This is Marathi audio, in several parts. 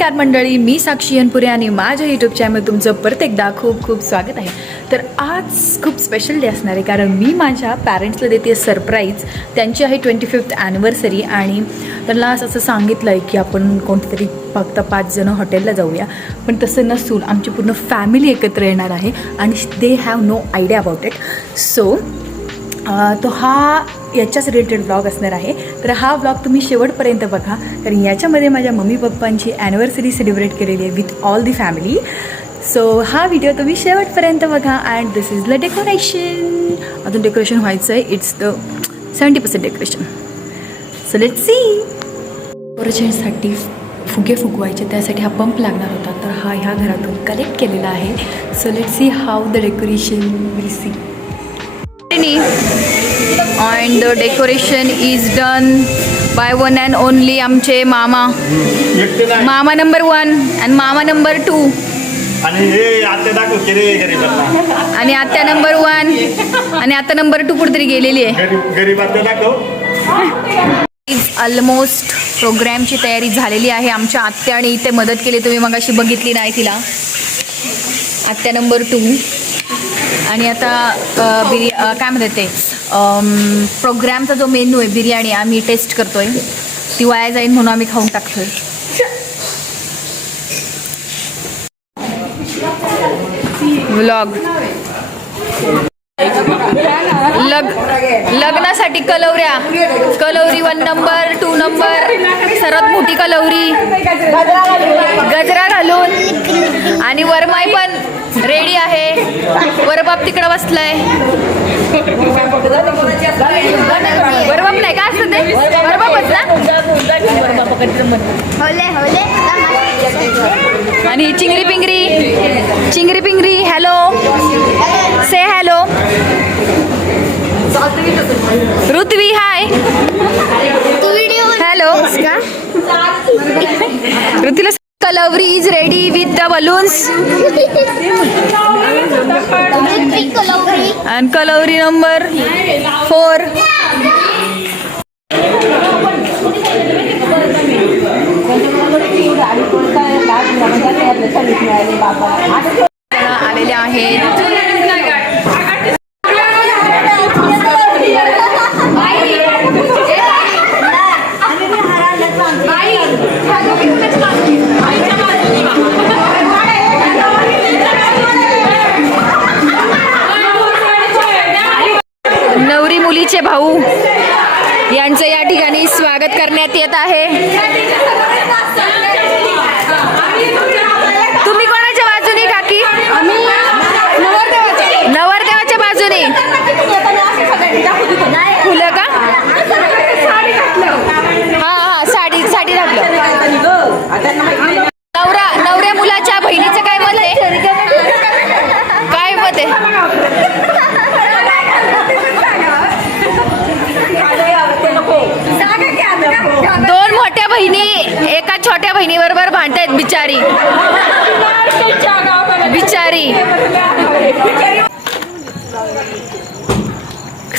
नमस्कार मंडळी, मी साक्षी अनपुरे आणि माझ्या यूट्यूब चॅनल तुमचं परत एकदा खूप खूप स्वागत आहे. तर आज खूप स्पेशल डे असणार आहे, कारण मी माझ्या पॅरेंट्सला देते सरप्राईज. त्यांची आहे 25th ॲनिव्हर्सरी आणि त्यांना असं सांगितलं आहे की आपण कोणतरी फक्त 5 जण हॉटेलला जाऊया, पण तसं नसून आमची पूर्ण फॅमिली एकत्र येणार आहे आणि they have no idea about it. So तो हा याच्याच रिलेटेड ब्लॉग असणार आहे. तर हा ब्लॉग तुम्ही शेवटपर्यंत बघा, कारण याच्यामध्ये माझ्या मम्मी पप्पांची ॲनिव्हर्सरी सेलिब्रेट केलेली आहे with all the family. So हा व्हिडिओ तुम्ही शेवटपर्यंत बघा. And this is the decoration. अजून डेकोरेशन व्हायचं आहे. It's the 70% decoration. So let's see. डेकोरेशनसाठी फुगे फुगवायचे, त्यासाठी हा पंप लागणार होता, तर हा ह्या घरातून कलेक्ट केलेला आहे. So let's see how the decoration will see. And the decoration is done by one and only आमचे मामा नंबर 1 and मामा नंबर 2 आणि आत्या नंबर 1 आणि आता नंबर 2 कुठेतरी गेलेली आहे. ऑलमोस्ट प्रोग्रामची तयारी झालेली आहे. आमच्या आत्याने इथे मदत केली, तुम्ही मगाशी बघितली नाही तिला. आत्या नंबर 2. आणि आता काय म्हणतात ते प्रोग्रामचा जो मेनू आहे बिर्याणी आम्ही टेस्ट करतोय. ती वाया जाईल म्हणून आम्ही खाऊन टाकतोय. व्लॉग लग्नासाठी कलवरी 1 नंबर 2 नंबर सर्वात मोठी कलवरी गजरा घालून. आणि वरमाई पण रेडी आहे. वरबाप तिकडं बसलाय. वरबाप नाही का असतं ते, वरबापच ना. आणि चिंगरी पिंगरी hello say hello. Rutvi hi hello. ऋतूला कलवरी is ready with the balloons and कलवरी नंबर 4. आलेले आहेत. नवरी मुलीचे भाऊ यांचं या ठिकाणी स्वागत करण्यात येत आहे. तुम्ही कोणाच्या बाजूने काकी? नवरदेवाच्या बाजूने. फुलं का? हा साडी घातलं. नवऱ्या मुलाच्या बहिणीचं काय मत आहे? काय मत आहे? दोन मोठ्या बहिणी एका छोट्या बहिणी बरोबर भांडतायत बिचारी.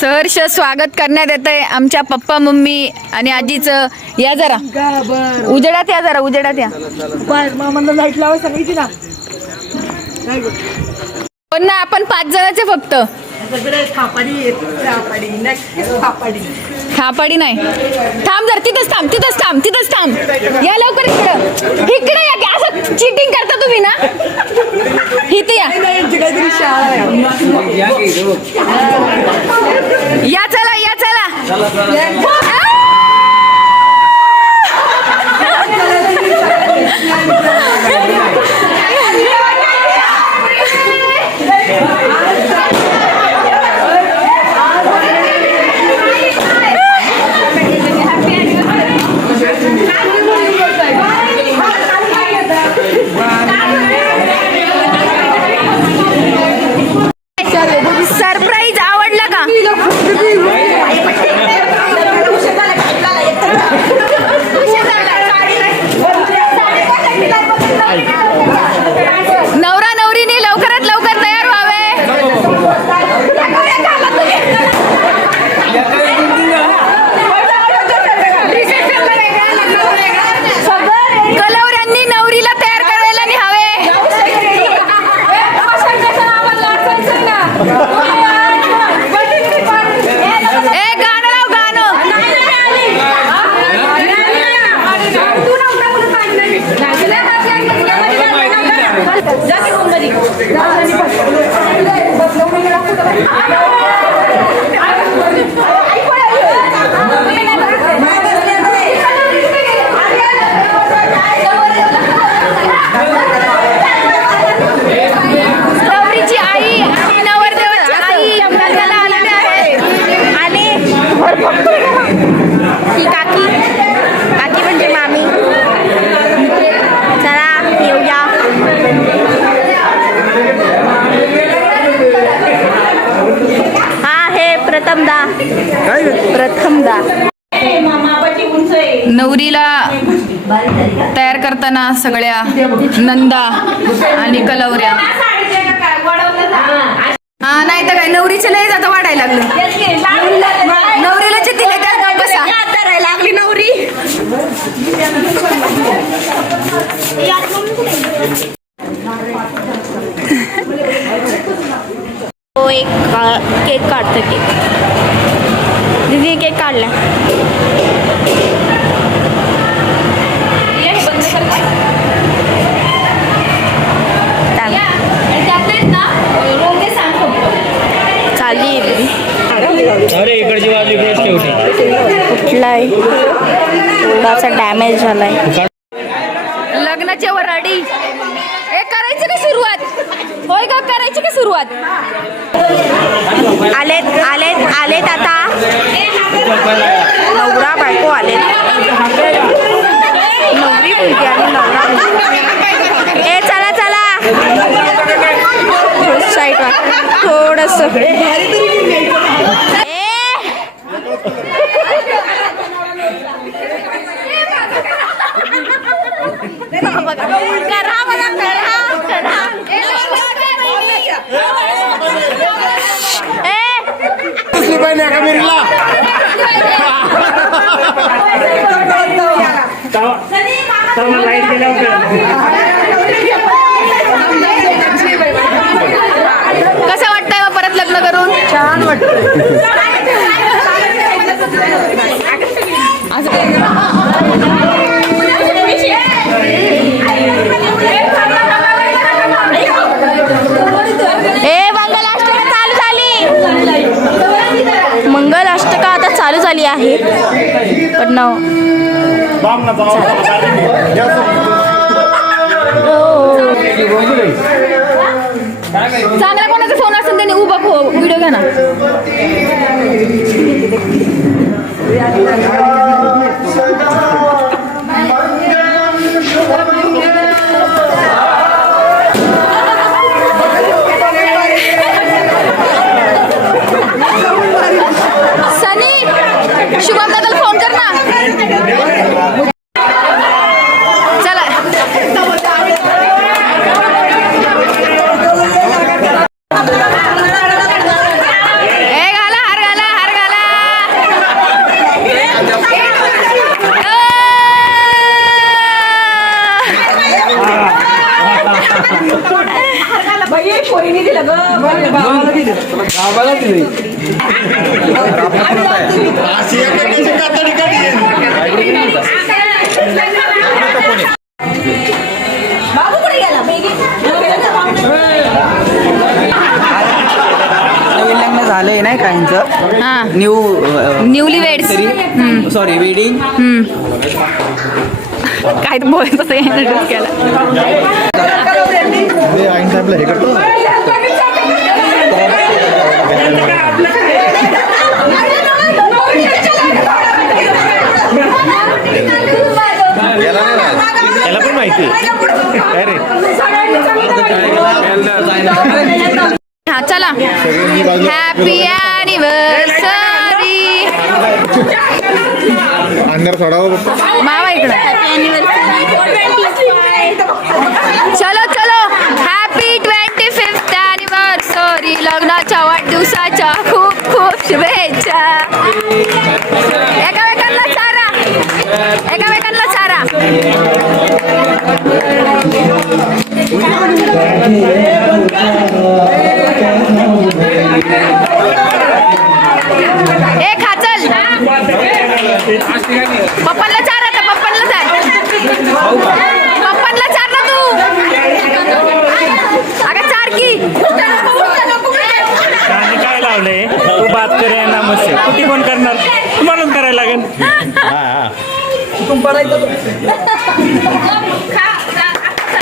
सहर्ष स्वागत करण्यात येत आहे आमच्या पप्पा मम्मी आणि आजीचं. या जरा उजेडात या. पण ना आपण 5 जणांचे फक्त. थापाडी नाही. थांब जर तिथंच थांब. या लवकर इकडे या की असं चीटिंग करता तुम्ही ना. इथे या चला. सरप्राईज आवडला का? ही काकी काकी म्हणजे मामी. चला येऊया. हा हे प्रथमदा. नवरीला तयार करताना सगळ्या नंदा आणि कलवऱ्या. हा नाही तर काय नवरीचे लय जाता वाढायला लागलं. नवरीला चित्तीले त्यात बसा करायला लागली नवरी. तो एक केक काढतो. केक दीदी केक काढला. चालली अरे इकडची बाजू इकडेच ठेवते. कुठलाय थोडासा डॅमेज झालाय. लग्नाच्या वराडी हे करायची का सुरुवात. होय का करायची का सुरुवात. आलेत आलेत आलेत आता नवरा बायको आलेत. नवरी मुलगी आणि नवरा मुलगी. ए चला चला साईड थोडस. कसं वाटतंय मग परत लग्न करून. छान वाटतंय. मंगलाष्टका चालू झाली. मंगलाष्टका आता चालू झाली आहे. पण चांगला कोणाचा फोन असेल त्याने उभा व्हिडिओ घ्या ना. सनी शुभम दादाला फोन कर ना. चला घाला हार घाला हार घाला. नवीन लग्न झालंय नाही काहींचं. हा न्यूली वेड्स. Sorry wedding. काय बोलायचं तसं इंट्रोड्यूस केला. याला पण माहिती अरे हा चला. Happy anniversary. अंदर सोडावं मावा इकडं. चलो चलो. Happy 25th anniversary. लग्नाच्या वाढदिवसाच्या खूप खूप शुभेच्छा. एकामेकांना चारा. एकामेकांना चारा. ए खाचल. पप्पांना चार. आता पप्पांना चार. पप्पांना चार ना तू. अगं चार की. काय लावलंय तू बात करे ना मस्त कुठे कोण करणार म्हणून करायला लागेल.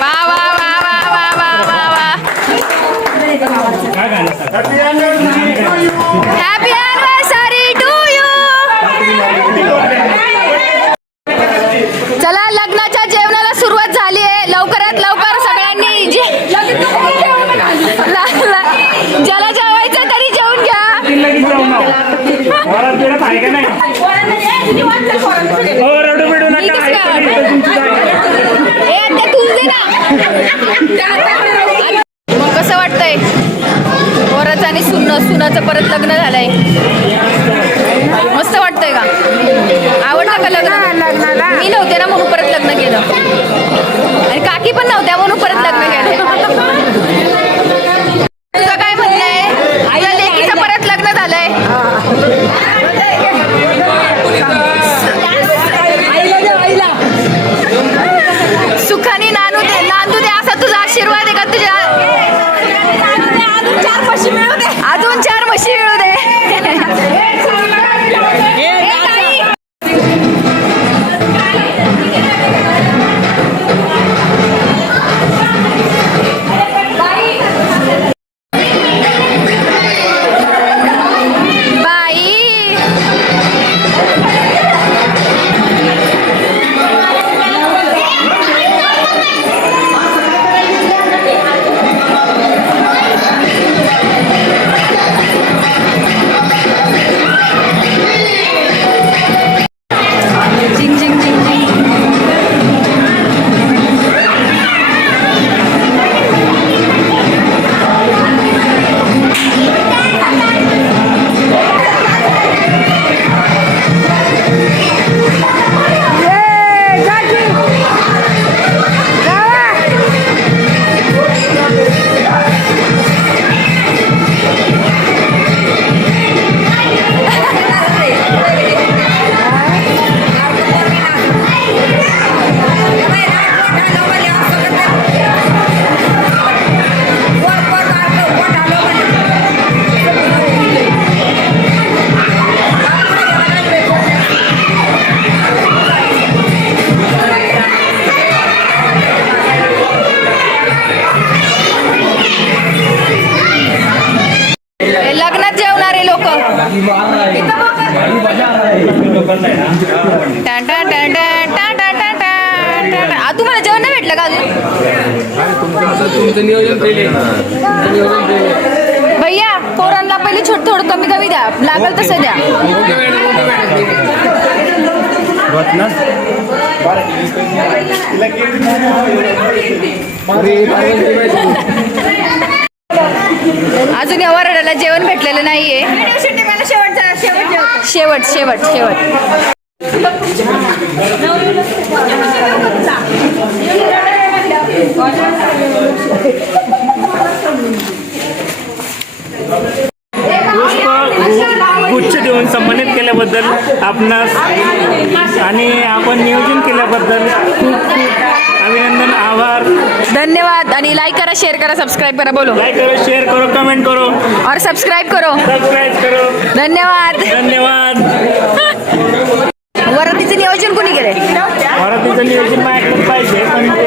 वा वा वा वा वा वा वा वा. Happy anniversary to you. वरात बिरात आहे का नाही? हो, रडू बिडू मी नका. कसं काय? ऐकून येतं तुमची जागा. ए आता तूच दे ना. मग कसं वाटतंय वराचं आणि सुनाचं परत लग्न झालंय? मस्त वाटतंय का? आवडलं का लग्नाला? मी नव्हते ना म्हणून परत लग्न केलं आणि काकी पण नव्हत्या म्हणून परत लग्न केलं. तुझं काय म्हणणं आहे? तुझ्या लेकीचं परत लग्न झालंय? सुखाने नांदू दे असा तुझा आशीर्वाद आहे का तुझ्या? अजून 4 म्हशी मिळू दे. लग्नात जेवणारे लोक तुम्हाला जेवण नाही भेटलं का अजून? भैया पोरांना पहिले थोडं कमी कमी द्या, लागल तसं द्या. अजून या वराडाला जेवण भेटलेलं नाहीये. शेवट गुच्छ देऊन सन्मानित केल्याबद्दल आपणास आणि आपण नियोजन केल्याबद्दल खूप खूप अभिनंदन, आभार, धन्यवाद. आणि लाईक करा, शेअर करा, सबस्क्राईब करा. बोलो लाइक करो, शेयर करो, कमेंट करो और सब्सक्राइब करो. धन्यवाद. वरातीचं नियोजन कोणी केलंय? वरातीचं नियोजन माझ्याकडे पाहिजे, पण ते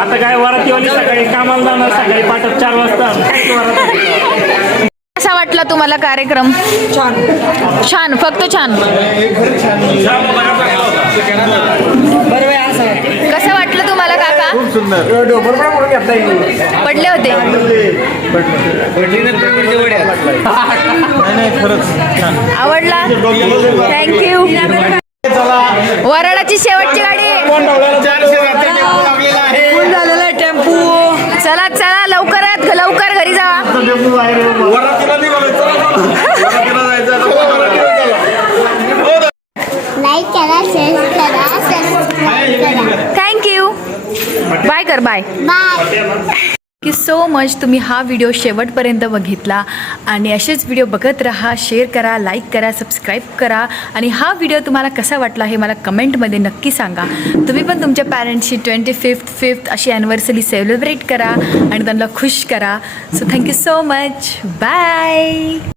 आता काय वरातीवाली सकाळी कामाला जाणार, सकाळी पाठक 4 वाजता. कसा वाटला तुम्हाला कार्यक्रम? छान, फक्त छान. कसं वाटलं तुम्हाला काका? पडले होते? आवडला? थँक्यू. वराडाची शेवटची गाडी. टेम्पो. चला लवकर घरी जावा. लाईक करा, शेअर करा, सबस्क्राईब करा. थँक्यू. बाय कर. बाय. Thank you so much. तुम्ही हा व्हिडिओ शेवटपर्यंत बघितला आणि असेच व्हिडिओ बघत राहा. शेअर करा, लाईक करा, सबस्क्राईब करा आणि हा व्हिडिओ तुम्हाला कसा वाटला हे मला कमेंटमध्ये नक्की सांगा. तुम्ही पण तुमच्या पॅरेंट्सची 25th अशी ॲनिव्हर्सरी सेलिब्रेट करा आणि त्यांना खुश करा. So thank you so much. Bye.